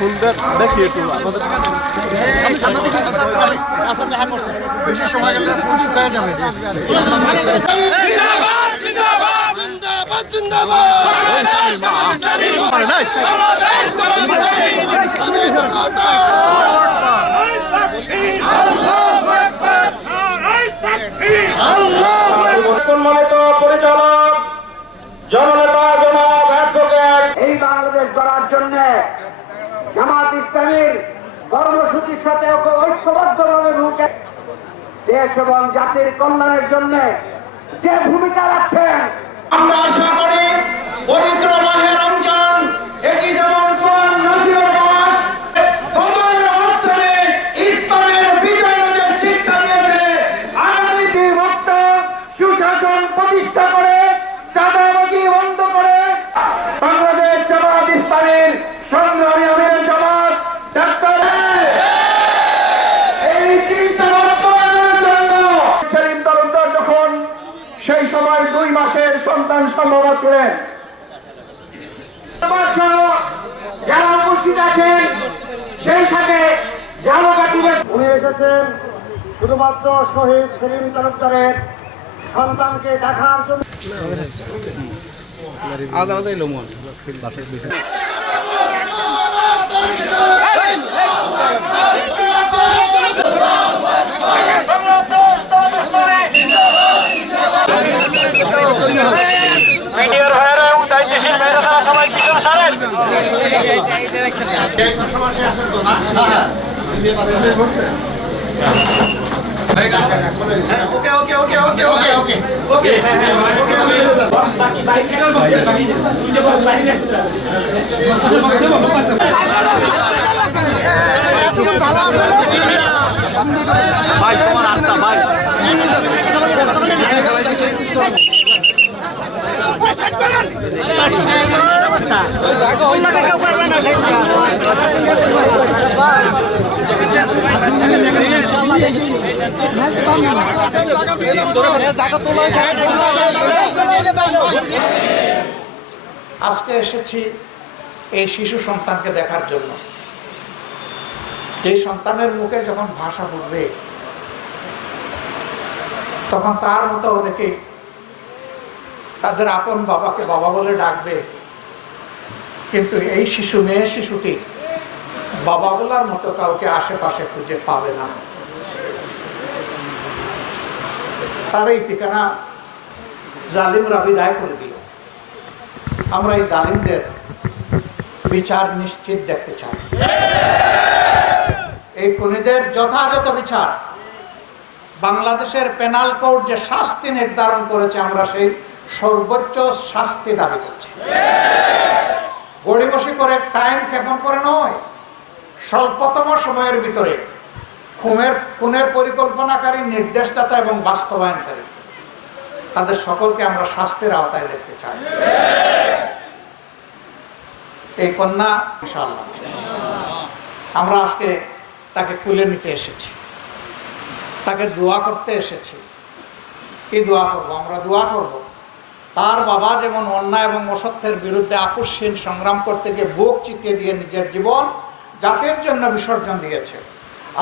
শুনতে দেখি একটু আমাদের বেশি সময় গেলে ফুল শুকায় যাবে। সম্মানিত পরিচালক জননেতা জনাব অ্যাডভোকেট, এই বাংলাদেশ গড়ার জন্য জামাত ইসলামীর কর্মসূচির সাথে ঐক্যবদ্ধভাবে দেশ এবং জাতির কল্যাণের জন্য যে ভূমিকা রাখছেন, আমরা আশা করি পবিত্র মাহে রমজান এটি যেমন কোরআন নাযিলের মাস, বদরের মাধ্যমে ইসলামের বিজয়ের যে শিক্ষা দিয়েছে, আগামী মুক্ত সুশাসন প্রতিষ্ঠা করে চাঁদাবাজি বন্ধ করে বাংলাদেশ জামাত ইসলামীর সংগ্রামী আমির জামাত ডাক্তার এই চিন্তা বাস্তবায়নের জন্য সেলিম তালুকদার যখন সেই সময় 2 মাসের সন্তান সম্ভব ছিলেন, যারা উপস্থিত আছেন সেই সাথে উনি এসেছেন শুধুমাত্র শহীদ সেলিম তালুকদারের সন্তানকে দেখার জন্য। মিডিয়ার ভাইয়েরা এবং দায়িত্বশীল ভাইয়েরা তারা সবাই পিছন সারেন। ভাই তোমার আস্থা ভাই আজকে এসেছি এই শিশু সন্তানকে দেখার জন্য। এই সন্তানের মুখে যখন ভাষা ফুটবে তখন তার মতো অনেকেই তাদের আপন বাবাকে বাবা বলে ডাকবে, কিন্তু এই মেয়ে শিশুটি বাবা বলার মতো কাউকে আশেপাশে খুঁজে পাবে না। তার এই ঠিকানা জালিমরা বিদায় করে দিল। আমরা এই জালিমদের বিচার নিশ্চিত দেখতে চাই। এই খুনিদের যথাযথ বিচার, বাংলাদেশের পেনাল কোড যে শাস্তি নির্ধারণ করেছে আমরা সেই সর্বোচ্চ শাস্তি দাবি করছি। গড়িমসি করে টাইম ক্ষেপণ করে নয়, স্বল্পতম সময়ের ভিতরে খুনের পরিকল্পনাকারী, নির্দেশদাতা এবং বাস্তবায়নকারী তাদের সকলকে আমরা শাস্তির আওতায় দেখতে চাই। এই কন্যা ইনশাআল্লাহ আমরা আজকে তাকে কুলে নিতে এসেছি, তাকে দোয়া করতে এসেছি। কি দোয়া করবো? আমরা দোয়া করব তার বাবা যেমন অন্যায় এবং অসত্যের বিরুদ্ধে আপোষহীন সংগ্রাম করতে গিয়ে বুক চিতিয়ে দিয়ে নিজের জীবন জাতির জন্য বিসর্জন দিয়েছে,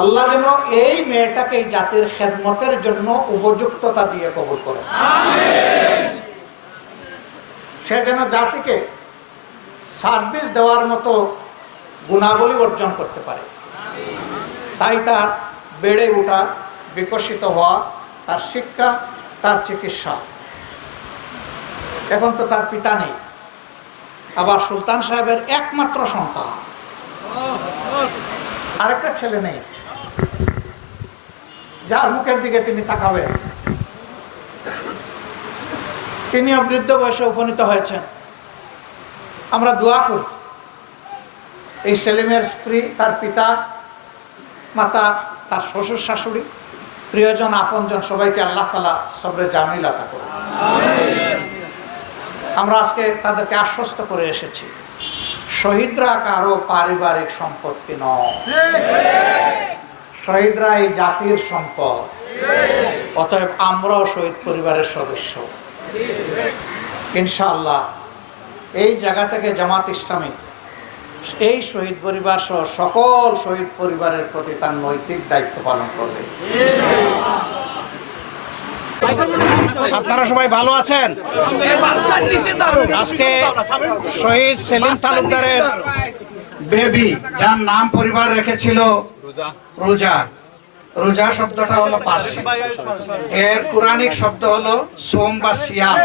আল্লাহ যেন এই মেয়েটাকে এই জাতির খেদমতের জন্য উপযুক্ততা দিয়ে কবুল করে। সে যেন জাতিকে সার্ভিস দেওয়ার মতো গুণাবলী অর্জন করতে পারে। তাই তার বেড়ে ওঠা, বিকশিত হওয়া, তার শিক্ষা, তার চিকিৎসা। এখন তো তার পিতা নেই, আবার সুলতান সাহেবের একমাত্র সন্তান, আরেকটা ছেলে নেই যার মুখের দিকে তিনি তাকাবেন। তিনিও বৃদ্ধ বয়সে উপনীত হয়েছেন। আমরা দোয়া করি এই সেলিমের স্ত্রী, তার পিতা মাতা, তার শ্বশুর শাশুড়ি, প্রিয়জন আপনজন সবাইকে আল্লাহ তাআলা সবরে জামিল আতা করুন। আমরা আজকে তাদেরকে আশ্বস্ত করে এসেছি, শহীদরা কারো পারিবারিক সম্পত্তি নয়, শহীদরা এই জাতির সম্পদ। অতএব আমরাও শহীদ পরিবারের সদস্য। ইনশাআল্লাহ এই জায়গা থেকে জামাত ইসলামী এই শহীদ পরিবার সহ সকল শহীদ পরিবারের প্রতি তার নৈতিক দায়িত্ব পালন করবে। আপনারা সবাই ভালো আছেন? আজকে শহীদ সেলিম তালুকদারের বেবি, যার নাম পরিবার রেখেছিল রোজা। রোজা শব্দটা হলো পার্সি, এর কোরআনিক শব্দ হলো সোম বা সিয়াম।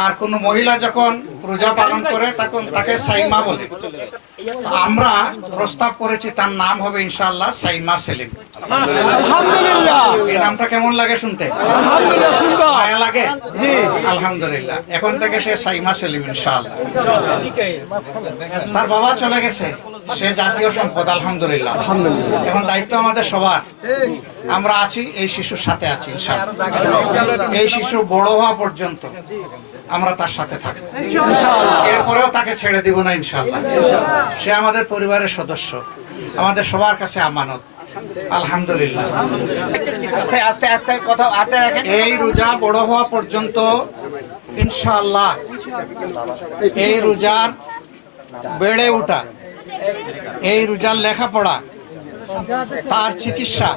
আর কোন মহিলা যখন রোজা পালন করে তখন তাকে সাইমা বলে। আমরা প্রস্তাব করেছি তার নাম হবে ইনশাআল্লাহ সাইমা সেলিম। আলহামদুলিল্লাহ। এই নামটা কেমন লাগে শুনতে? আলহামদুলিল্লাহ, সুন্দর মায়া লাগে? জি আলহামদুলিল্লাহ। এখন থেকে সে সাইমা সেলিম ইনশাআল্লাহ। তার বাবা চলে গেছে, সে জাতীয় সম্পদ আলহামদুলিল্লাহ। আলহামদুলিল্লাহ। এখন দায়িত্ব আমাদের সবার। আমরা আছি, এই শিশুর সাথে আছি ইনশাআল্লাহ। এই শিশু বড় হওয়া পর্যন্ত আমরা তার সাথে থাকবো ইনশাআল্লাহ। এরপরেও তাকে ছেড়ে দিব না ইনশাআল্লাহ। সে আমাদের পরিবারের সদস্য, আমাদের সবার কাছে আমানত। আলহামদুলিল্লাহ। আস্তে আস্তে আস্তে কথা হাতে রাখেন। এই রোজা বড় হওয়া পর্যন্ত ইনশাআল্লাহ, এই রোজার বেড়ে ওঠা, এই রোজার লেখাপড়া, তার চিকিৎসা,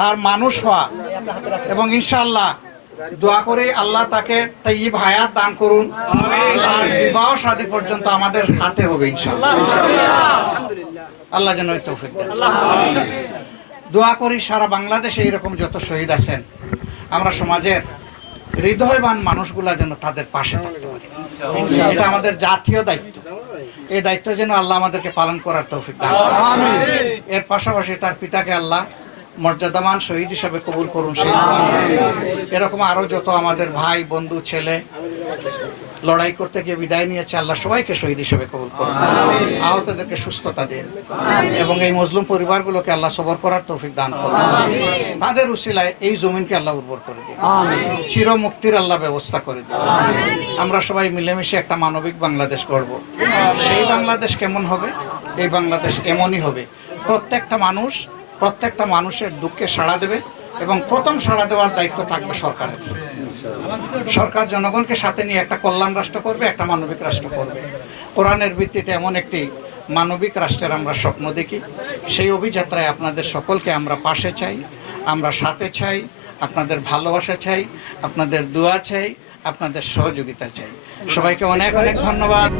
তার মানুষ হওয়া, এবং ইনশাআল্লাহ দোয়া করে আল্লাহ তাকে তাইয়্যিব হায়াত দান করুন। তার বিবাহ শাদী পর্যন্ত আমাদের হাতে হবে ইনশাআল্লাহ। আল্লাহ যেন এই তৌফিক দেন। দোয়া করি সারা বাংলাদেশে এরকম যত শহীদ আছেন, আমরা সমাজের হৃদয়বান মানুষগুলা যেন তাদের পাশে থাকতে পারি। এটা আমাদের জাতীয় দায়িত্ব। এই দায়িত্ব যেন আল্লাহ আমাদেরকে পালন করার তৌফিক দান করেন। আমিন। এর পাশাপাশি তার পিতাকে আল্লাহ মর্যাদামান শহীদ হিসাবে কবুল করুন। সেই এরকম আরো যত আমাদের ভাই বন্ধু ছেলে লড়াই করতে গিয়ে বিদায় নিয়েছে, আল্লাহ সবাইকে শহীদ হিসেবে কবুল করুন। আহতদেরকে সুস্থতা দিন এবং এই মজলুম পরিবারগুলোকে আল্লাহ সবর করার তৌফিক দান করুন। তাদের উসিলায় এই জমিনকে আল্লাহ উর্বর করে দিন। চির মুক্তির আল্লাহ ব্যবস্থা করে দিন। আমরা সবাই মিলেমিশে একটা মানবিক বাংলাদেশ গড়ব। সেই বাংলাদেশ কেমন হবে? এই বাংলাদেশ এমনই হবে, প্রত্যেকটা মানুষের দুঃখে সাড়া দেবে এবং প্রথম সাড়া দেওয়ার দায়িত্ব থাকবে সরকারের। সরকার জনগণকে সাথে নিয়ে একটা কল্যাণ রাষ্ট্র করবে, একটা মানবিক রাষ্ট্র করবে। কোরআনের ভিত্তিতে এমন একটি মানবিক রাষ্ট্রের আমরা স্বপ্ন দেখি। সেই অভিযাত্রায় আপনাদের সকলকে আমরা পাশে চাই, আমরা সাথে চাই, আপনাদের ভালোবাসা চাই, আপনাদের দোয়া চাই, আপনাদের সহযোগিতা চাই। সবাইকে অনেক অনেক ধন্যবাদ।